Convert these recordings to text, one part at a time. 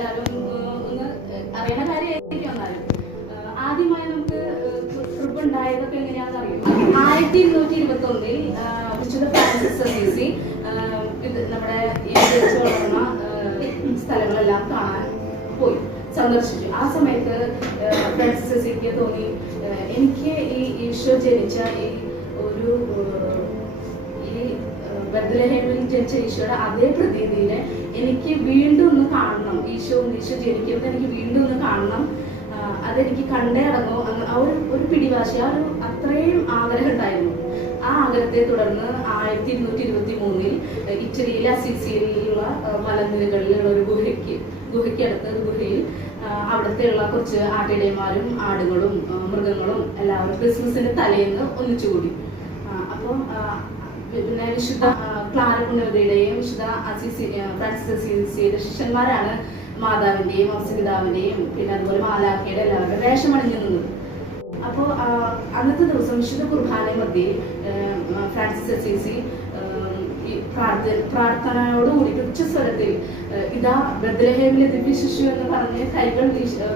എല്ലാവരും ഒന്ന് അറിയണ കാര്യമായിരിക്കും എന്നാലും. ആദ്യമായി ട്രിപ്പ് ഉണ്ടായതൊക്കെ എങ്ങനെയാണെന്ന് അറിയാം ആയിരത്തി ഇരുന്നൂറ്റി ഇരുപത്തി ഒന്നിൽ വിശുദ്ധ ഫ്രാൻസിസ് സർവീസി ഇത് നമ്മുടെ ഈ വളർന്ന സ്ഥലങ്ങളെല്ലാം കാണാൻ പോയി സന്ദർശിച്ചു. ആ സമയത്ത് ഫ്രാൻസിസ് അസീസിക്ക് തോന്നി എനിക്ക് ഈ ഈശോ ജനിച്ച ഈ ഒരു ബദ്രഹേമിൽ ജനിച്ച ഈശോയുടെ അതേ പ്രതീതിയിൽ എനിക്ക് വീണ്ടും ഒന്ന് കാണണം. ഈശോ ഈശോ ജനിക്കുമ്പോൾ എനിക്ക് വീണ്ടും ഒന്ന് കാണണം. അതെനിക്ക് കണ്ടേ അടങ്ങോ ആ ഒരു ഒരു പിടിവാശി ആ ഒരു അത്രയും ആഗ്രഹം ഉണ്ടായിരുന്നു. ആ ആഗ്രഹത്തെ തുടർന്ന് ആയിരത്തി ഇരുന്നൂറ്റി ഇരുപത്തി മൂന്നിൽ ഇറ്റലിയിലെ അസിസിയിലുള്ള മലനിരകളിലുള്ള ഒരു ഗുഹയ്ക്ക് ഗുഹയ്ക്കടുത്ത ഗുഹയിൽ അവിടുത്തെ അവിടുത്തെയുള്ള കുറച്ച് ആട്ടിടയന്മാരും ആടുകളും മൃഗങ്ങളും എല്ലാവരും ക്രിസ്മസിന്റെ തലേന്ന് ഒന്നിച്ചുകൂടി. അപ്പം ആ, പിന്നെ വിശുദ്ധ ആ, ക്ലാര വിശുദ്ധ അസീസി ആ, ഫ്രാൻസിസ് ശിഷ്യന്മാരാണ് മാതാവിന്റെയും ഔസപിതാവിന്റെയും പിന്നെ അതുപോലെ മാലാഖയുടെ എല്ലാവരുടെ വേഷമണിഞ്ഞു നിന്നത്. അപ്പോൾ അന്നത്തെ ദിവസം വിശുദ്ധ കുർബാന മധ്യയിൽ ഫ്രാൻസിസ് അസീസി പ്രാർത്ഥനയോടുകൂടി ഉച്ചസ്വരത്തിൽ സ്വരത്തിൽ ഇതാ ബദ്രഹേമിലെ ദിവ്യ ശിശു എന്ന് പറഞ്ഞ് കൈകൾ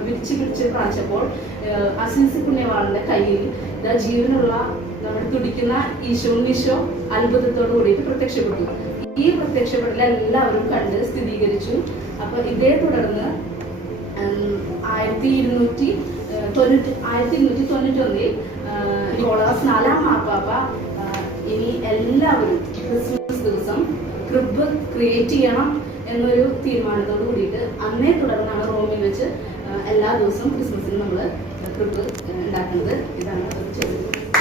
വിരിച്ച് പിടിച്ച് പ്രാർത്ഥിച്ചപ്പോൾ അസീസി പുണ്യവാളന്റെ കയ്യിൽ ഇതാ ജീവനുള്ള തുടിക്കുന്ന ഈശോ ഈശോ അത്ഭുതത്തോടു കൂടിയിട്ട് പ്രത്യക്ഷപ്പെട്ടു. ഈ പ്രത്യക്ഷപ്പെടൽ എല്ലാവരും കണ്ട് സ്ഥിരീകരിച്ചു. അപ്പൊ ഇതേ തുടർന്ന് ആയിരത്തി ഇരുന്നൂറ്റി തൊണ്ണൂറ്റി ആയിരത്തി ഇരുന്നൂറ്റി തൊണ്ണൂറ്റൊന്നിൽ നിക്കോളാസ് നാലാം മാർപ്പാപ്പ ഇനി എല്ലാവരും ക്രിസ്മസ് ദിവസം ക്രിബ് ക്രിയേറ്റ് ചെയ്യണം എന്നൊരു തീരുമാനത്തോട് കൂടിയിട്ട് അന്നേ തുടർന്നാണ് റോമിൽ വെച്ച് എല്ലാ ദിവസവും ക്രിസ്മസിന് നമ്മൾ ക്രിബ് ഉണ്ടാക്കുന്നത്. ഇതാണ് ചെറിയ